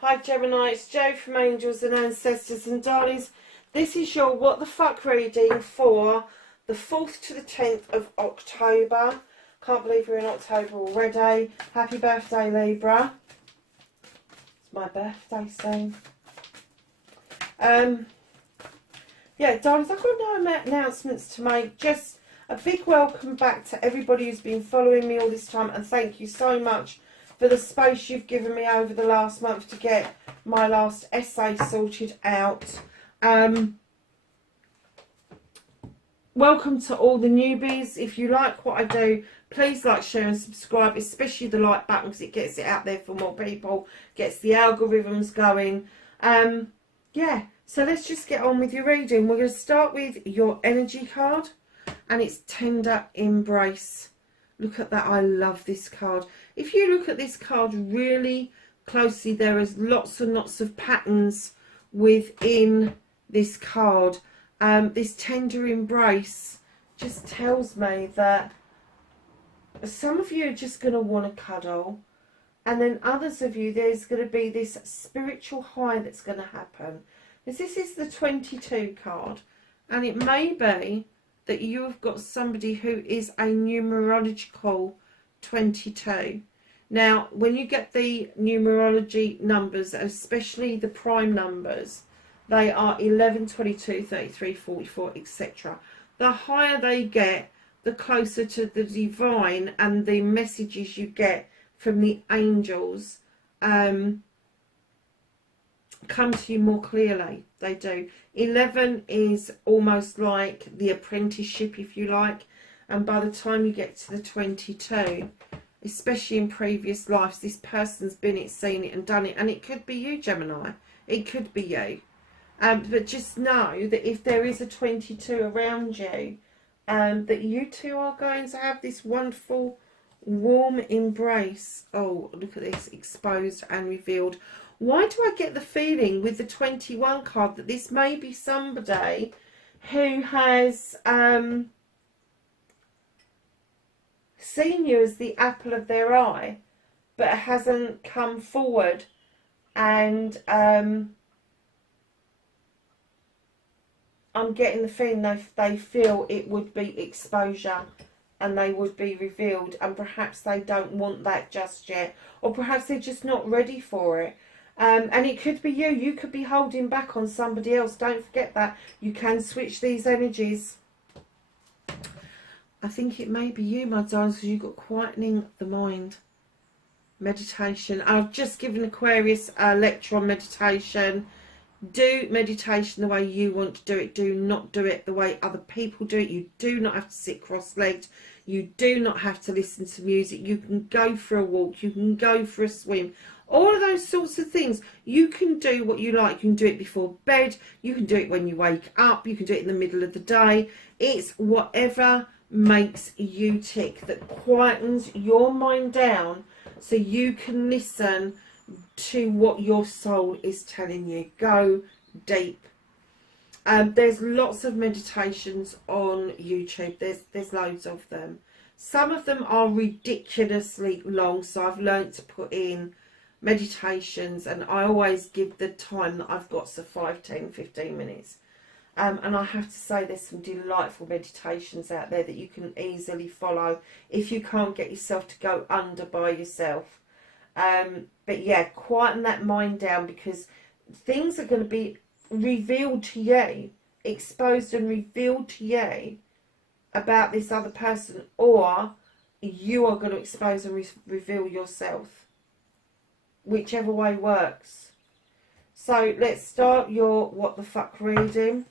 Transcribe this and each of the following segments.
Hi Gemini, it's Jo from Angels and Ancestors and Darlings. This is your What the Fuck reading for the 4th to the 10th of October. Can't believe we're in October already. Happy birthday, Libra. It's my birthday soon. Yeah, darlings, I've got no announcements to make. Just a big welcome back to everybody who's been following me all this time, and thank you so much for the space you've given me over the last month to get my last essay sorted out. Welcome to all the newbies. If you like what I do, please like, share and subscribe, especially the like button, because it gets it out there for more people, gets the algorithms going. Yeah, so let's just get on with your reading. We're going to start with your energy card, and it's Tender Embrace. Look at that. I love this card. If you look at this card really closely, there is lots and lots of patterns within this card. This tender embrace just tells me that some of you are just going to want to cuddle, and then others of you, there's going to be this spiritual high that's going to happen. This is the 22 card, and it may be that you have got somebody who is a numerological 22. Now, when you get the numerology numbers, especially the prime numbers, they are 11, 22, 33, 44, etc. The higher they get, the closer to the divine and the messages you get from the angels come to you more clearly. They do. 11 is almost like the apprenticeship, if you like, and by the time you get to the 22, especially in previous lives, this person's been it, seen it and done it, and it could be you, Gemini. It could be you. But just know that if there is a 22 around you, that you two are going to have this wonderful warm embrace. Oh, look at this, exposed and revealed. Why do I get the feeling with the 21 card that this may be somebody who has seen you as the apple of their eye, but hasn't come forward, and I'm getting the feeling they feel it would be exposure and they would be revealed, and perhaps they don't want that just yet, or perhaps they're just not ready for it. And it could be you. You could be holding back on somebody else. Don't forget that. You can switch these energies. I think it may be you, my darlings, because you've got quietening the mind. Meditation. I've just given Aquarius a lecture on meditation. Do meditation the way you want to do it. Do not do it the way other people do it. You do not have to sit cross-legged. You do not have to listen to music. You can go for a walk. You can go for a swim. All of those sorts of things. You can do what you like. You can do it before bed. You can do it when you wake up. You can do it in the middle of the day. It's whatever makes you tick, that quietens your mind down so you can listen to what your soul is telling you. Go deep. There's lots of meditations on YouTube. There's loads of them. Some of them are ridiculously long, so I've learnt to put in meditations, and I always give the time that I've got, so 5, 10, 15 minutes. And I have to say there's some delightful meditations out there that you can easily follow if you can't get yourself to go under by yourself. But yeah, quieten that mind down, because things are going to be revealed to you, exposed and revealed to you about this other person, or you are going to expose and reveal yourself. Whichever way works. So let's start your What the Fuck reading.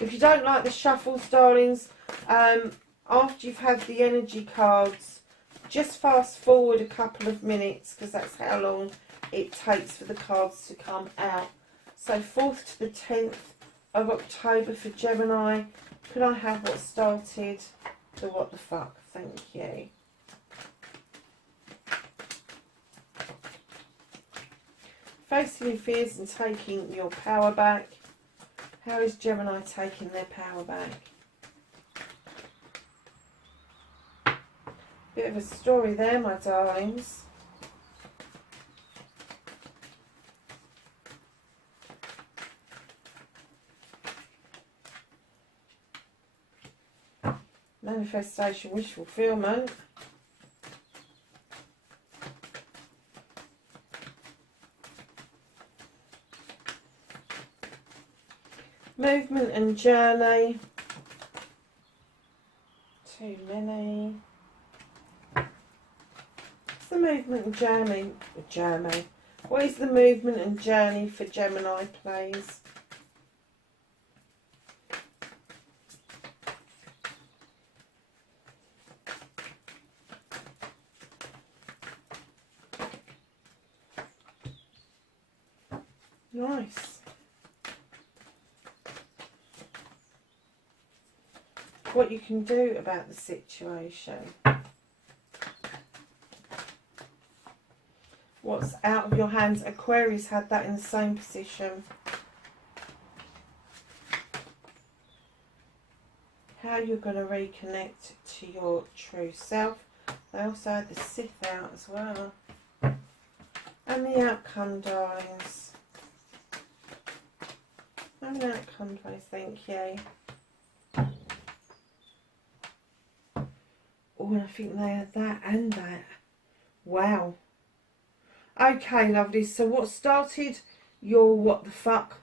If you don't like the shuffles, darlings, after you've had the energy cards, just fast forward a couple of minutes, because that's how long it takes for the cards to come out. So 4th to the 10th of October for Gemini. Could I have what started the What the Fuck? Thank you. Facing your fears and taking your power back. How is Gemini taking their power back? Bit of a story there, my darlings. Manifestation, wish fulfillment. Movement and journey. Too many. What's the movement and journey? What is the movement and journey for Gemini, please? Nice. What you can do about the situation. What's out of your hands? Aquarius had that in the same position. How you're going to reconnect to your true self. They also had the Sith out as well. And the outcome, darlings. And the outcome, please, thank you. Oh, and I think they had that and that. Wow. Okay, lovely. So what started your what the fuck?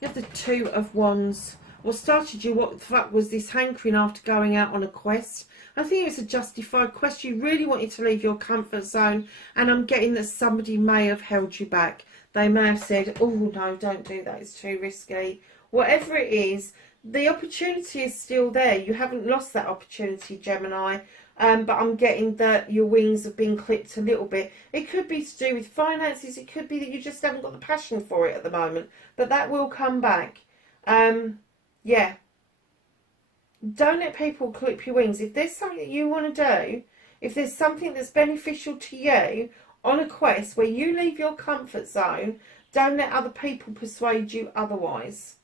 You have the Two of Wands. What started you what the fuck was this hankering after going out on a quest. I think it was a justified quest. You really wanted to leave your comfort zone, and I'm getting that somebody may have held you back. They may have said, oh no, don't do that, it's too risky. Whatever it is, the opportunity is still there. You haven't lost that opportunity, Gemini. But I'm getting that your wings have been clipped a little bit. It could be to do with finances. It could be that you just haven't got the passion for it at the moment. But that will come back. Yeah. Don't let people clip your wings. If there's something that you want to do, if there's something that's beneficial to you on a quest where you leave your comfort zone, don't let other people persuade you otherwise.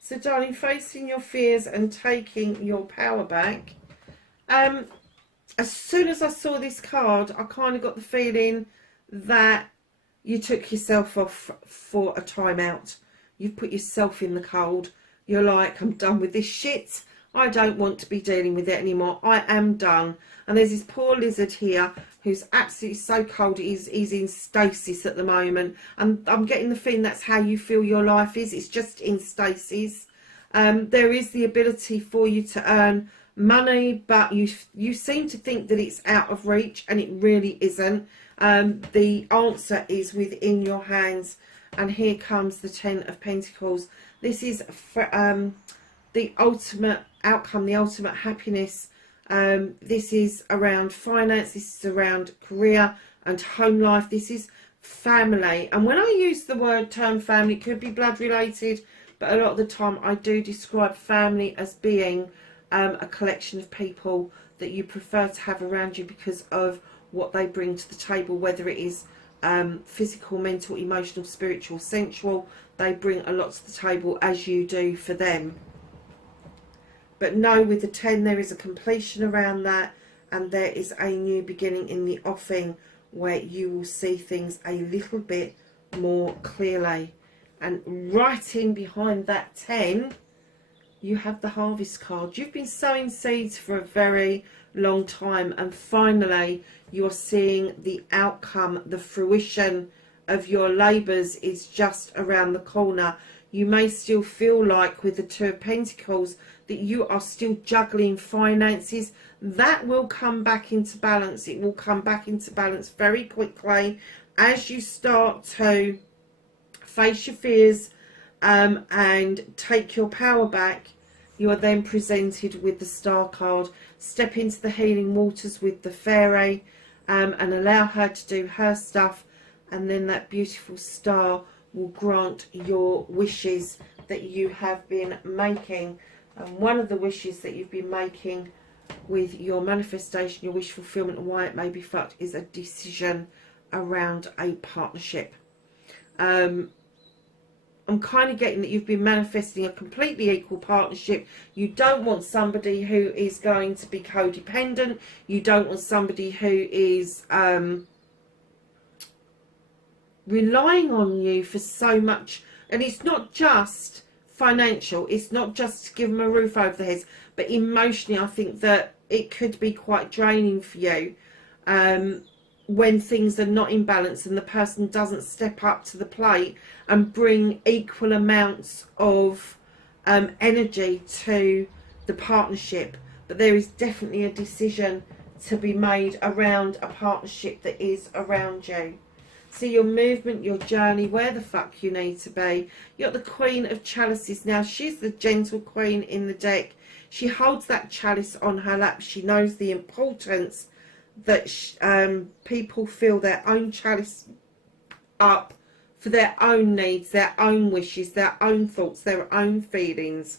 So, darling, facing your fears and taking your power back. As soon as I saw this card, I kind of got the feeling that you took yourself off for a time out. You've put yourself in the cold. You're like, I'm done with this shit. I don't want to be dealing with it anymore. I am done. And there's this poor lizard here who's absolutely so cold. He's in stasis at the moment. And I'm getting the feeling that's how you feel your life is. It's just in stasis. There is the ability for you to earn money, but you seem to think that it's out of reach, and it really isn't. The answer is within your hands. And here comes the Ten of Pentacles. This is for, the ultimate outcome, the ultimate happiness. This is around finance. This is around career and home life. This is family. And when I use the word term family, it could be blood related, but a lot of the time I do describe family as being a collection of people that you prefer to have around you because of what they bring to the table, whether it is physical, mental, emotional, spiritual, sensual. They bring a lot to the table, as you do for them. But no, with the 10 there is a completion around that, and there is a new beginning in the offing where you will see things a little bit more clearly. And right in behind that 10 you have the Harvest card. You've been sowing seeds for a very long time, and finally you're seeing the outcome. The fruition of your labours is just around the corner. You may still feel like with the Two of Pentacles that you are still juggling finances. That will come back into balance. It will come back into balance very quickly as you start to face your fears and take your power back. You are then presented with the Star card. Step into the healing waters with the fairy and allow her to do her stuff, and then that beautiful star will grant your wishes that you have been making. And one of the wishes that you've been making with your manifestation, your wish fulfillment, and why it may be fucked, is a decision around a partnership. I'm kind of getting that you've been manifesting a completely equal partnership. You don't want somebody who is going to be codependent. You don't want somebody who is relying on you for so much. And it's not just financial. It's not just to give them a roof over their heads, but emotionally, I think that it could be quite draining for you when things are not in balance and the person doesn't step up to the plate and bring equal amounts of energy to the partnership. But there is definitely a decision to be made around a partnership that is around you. See your movement, your journey, where the fuck you need to be. You've got the Queen of Chalices now. She's the gentle queen in the deck. She holds that chalice on her lap. She knows the importance that people fill their own chalice up for their own needs, their own wishes, their own thoughts, their own feelings,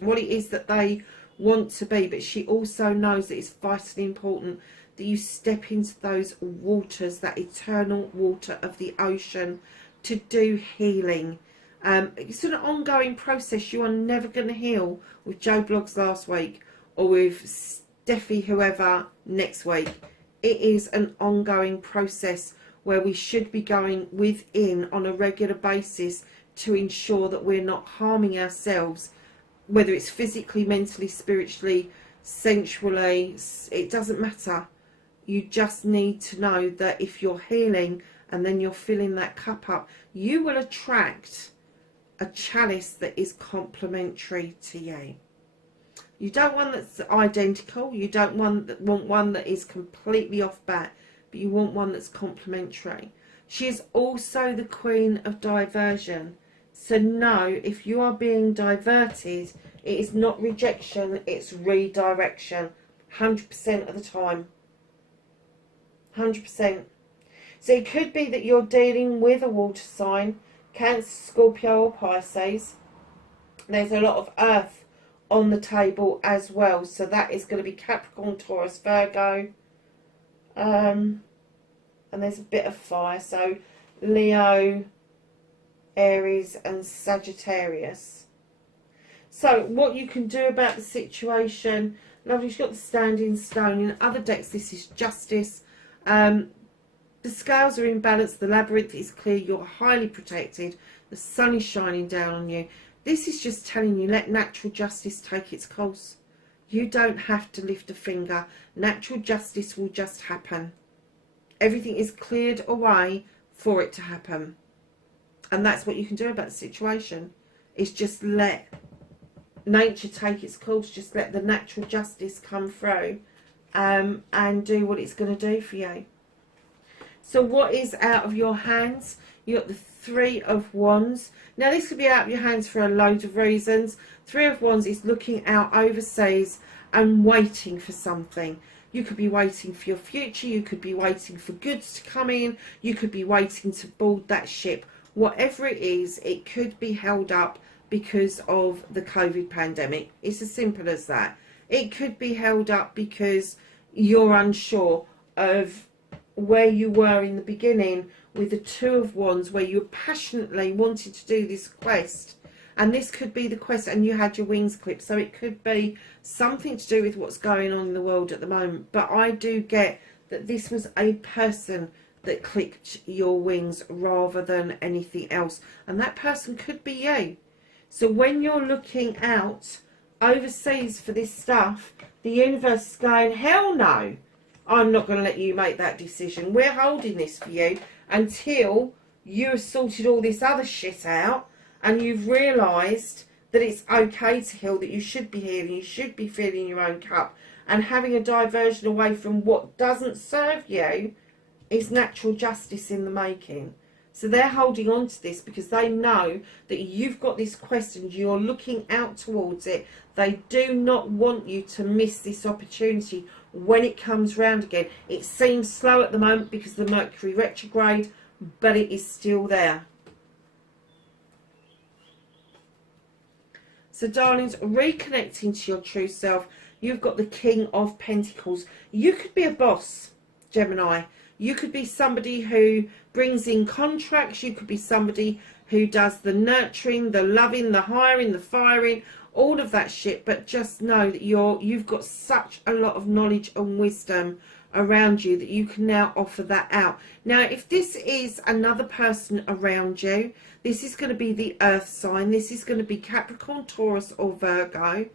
what it is that they want to be. But she also knows that it's vitally important that you step into those waters, that eternal water of the ocean, to do healing. It's an ongoing process. You are never going to heal with Joe Blogs last week or with Steffi whoever next week. It is an ongoing process where we should be going within on a regular basis to ensure that we're not harming ourselves, whether it's physically, mentally, spiritually, sensually. It doesn't matter. You just need to know that if you're healing and then you're filling that cup up, you will attract a chalice that is complementary to you. You don't want that's identical. You don't want one that is completely off bat, but you want one that's complementary. She is also the Queen of Diversion. So know if you are being diverted, it is not rejection, it's redirection. 100% of the time. 100%. So it could be that you're dealing with a water sign, Cancer, Scorpio or Pisces. There's a lot of earth on the table as well. So that is going to be Capricorn, Taurus, Virgo. And there's a bit of fire. So Leo, Aries and Sagittarius. So what you can do about the situation. Lovely, she's got the Standing Stone. In other decks, this is Justice. The scales are in balance. The labyrinth is clear. You're highly protected. The sun is shining down on you. This is just telling you, let natural justice take its course. You don't have to lift a finger. Natural justice will just happen. Everything is cleared away for it to happen. And that's what you can do about the situation. Is just let nature take its course. Just let the natural justice come through and do what it's going to do for you. So what is out of your hands? You've got the Three of Wands. Now this could be out of your hands for a load of reasons. Three of Wands is looking out overseas and waiting for something. You could be waiting for your future. You could be waiting for goods to come in. You could be waiting to board that ship. Whatever it is, it could be held up because of the COVID pandemic. It's as simple as that. It could be held up because you're unsure of where you were in the beginning with the Two of Wands, where you passionately wanted to do this quest. And this could be the quest and you had your wings clipped. So it could be something to do with what's going on in the world at the moment. But I do get that this was a person that clipped your wings rather than anything else. And that person could be you. So when you're looking out overseas for this stuff, the universe is going, hell no. I'm not going to let you make that decision. We're holding this for you until you have sorted all this other shit out and you've realised that it's okay to heal, that you should be healing, you should be filling your own cup, and having a diversion away from what doesn't serve you is natural justice in the making. So they're holding on to this because they know that you've got this quest and you're looking out towards it. They do not want you to miss this opportunity when it comes round again. It seems slow at the moment because of the Mercury retrograde, but it is still there. So darlings, reconnecting to your true self, you've got the King of Pentacles. You could be a boss, Gemini. You could be somebody who brings in contracts. You could be somebody who does the nurturing, the loving, the hiring, the firing, all of that shit. But just know that you've got such a lot of knowledge and wisdom around you that you can now offer that out. Now, if this is another person around you, this is going to be the earth sign. This is going to be Capricorn, Taurus or Virgo.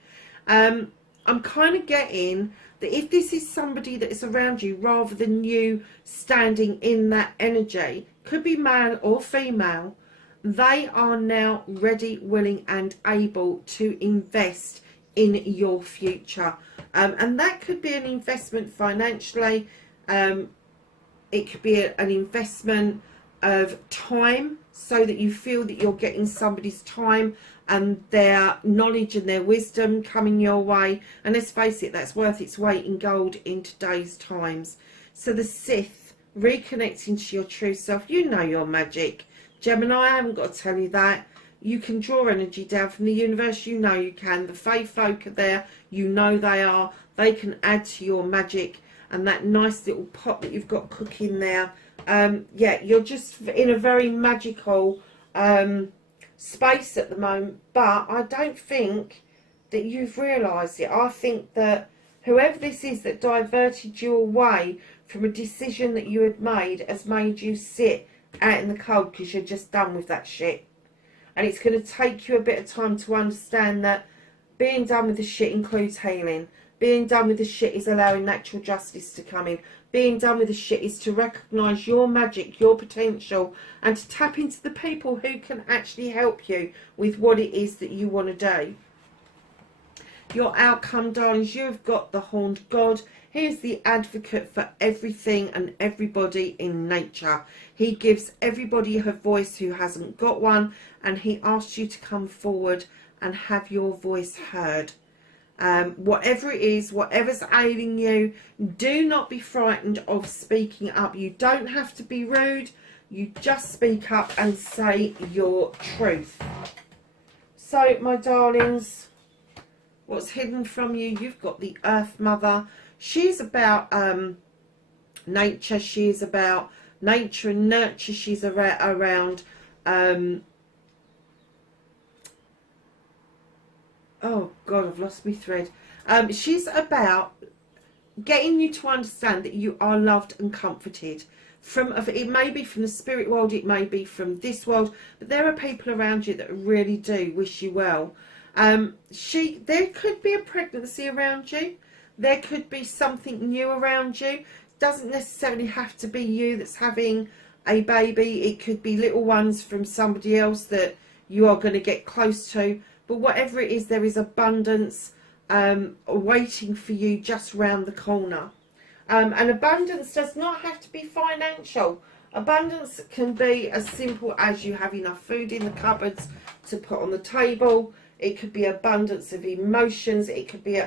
I'm kind of getting that if this is somebody that is around you rather than you standing in that energy, could be male or female, they are now ready, willing and able to invest in your future. And that could be an investment financially. It could be an investment of time, so that you feel that you're getting somebody's time and their knowledge and their wisdom coming your way. And let's face it, that's worth its weight in gold in today's times. So the Sith, reconnecting to your true self. You know your magic. Gemini, I haven't got to tell you that. You can draw energy down from the universe. You know you can. The fae folk are there. You know they are. They can add to your magic. And that nice little pot that you've got cooking there. Yeah, you're just in a very magical space at the moment. But I don't think that you've realised it. I think that whoever this is that diverted you away from a decision that you had made has made you sit out in the cold because you're just done with that shit. And it's going to take you a bit of time to understand that being done with the shit includes healing. Being done with the shit is allowing natural justice to come in. Being done with the shit is to recognise your magic, your potential, and to tap into the people who can actually help you with what it is that you want to do. Your outcome, darlings, you've got the horned god. He is the advocate for everything and everybody in nature. He gives everybody a voice who hasn't got one, and he asks you to come forward and have your voice heard. Whatever it is, whatever's ailing you, do not be frightened of speaking up. You don't have to be rude. You just speak up and say your truth. So, my darlings, what's hidden from you? You've got the Earth Mother. She's about nature. She's about nature and nurture. She's around oh God, I've lost my thread. She's about getting you to understand that you are loved and comforted. It may be from the spirit world, it may be from this world, but there are people around you that really do wish you well. There could be a pregnancy around you. There could be something new around you. It doesn't necessarily have to be you that's having a baby. It could be little ones from somebody else that you are going to get close to. But whatever it is, there is abundance waiting for you just round the corner. And abundance does not have to be financial. Abundance can be as simple as you have enough food in the cupboards to put on the table. It could be abundance of emotions. It could be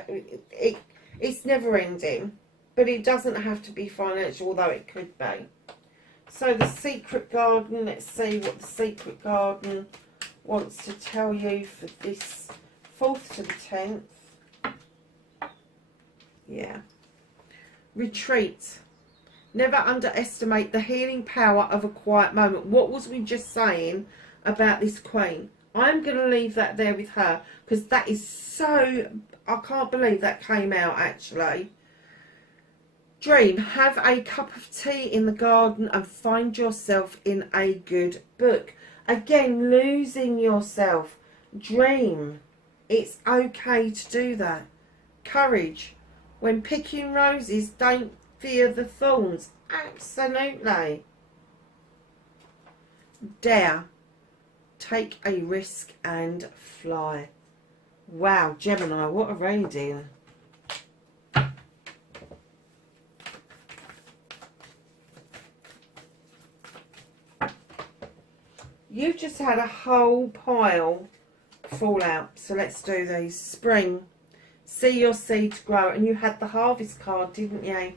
it's never ending, but it doesn't have to be financial, although it could be. So the secret garden, let's see what the secret garden wants to tell you for this 4th to the 10th. Yeah. Retreat. Never underestimate the healing power of a quiet moment. What was we just saying about this queen? I'm going to leave that there with her because that is so... I can't believe that came out actually. Dream. Have a cup of tea in the garden and find yourself in a good book. Again, losing yourself. Dream. It's okay to do that. Courage. When picking roses, don't fear the thorns. Absolutely. Dare. Take a risk and fly. Wow, Gemini, what a reading. You've just had a whole pile fall out. So let's do these. Spring. See your seeds grow. And you had the harvest card, didn't you?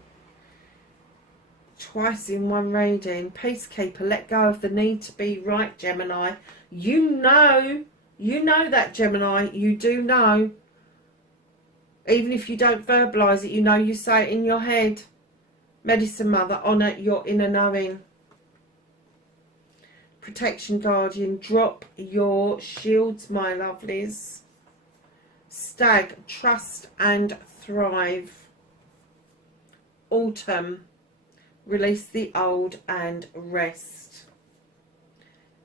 Twice in one reading. Peacekeeper. Let go of the need to be right, Gemini. You know that, Gemini. You do know. Even if you don't verbalise it, you know you say it in your head. Medicine Mother. Honour your inner knowing. Protection Guardian, drop your shields, my lovelies. Stag, trust and thrive. autumn. Release the old and rest.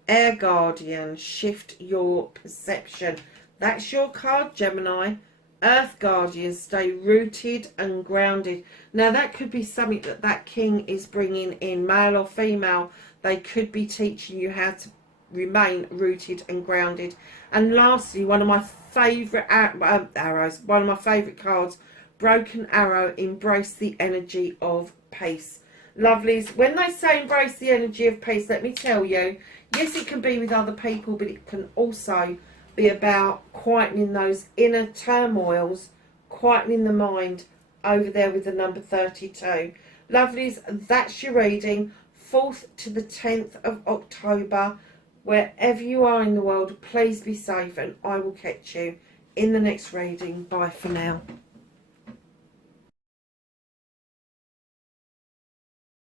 Air Guardian, shift your perception. That's your card, Gemini. Earth Guardian, stay rooted and grounded. Now that could be something that king is bringing in, male or female. They could be teaching you how to remain rooted and grounded. And lastly, one of my favourite arrows, one of my favourite cards, Broken Arrow, embrace the energy of peace. Lovelies, when they say embrace the energy of peace, let me tell you, yes, it can be with other people, but it can also be about quietening those inner turmoils, quietening the mind over there with the number 32. Lovelies, that's your reading, 4th to the 10th of October. Wherever you are in the world, please be safe, and I will catch you in the next reading. Bye for now.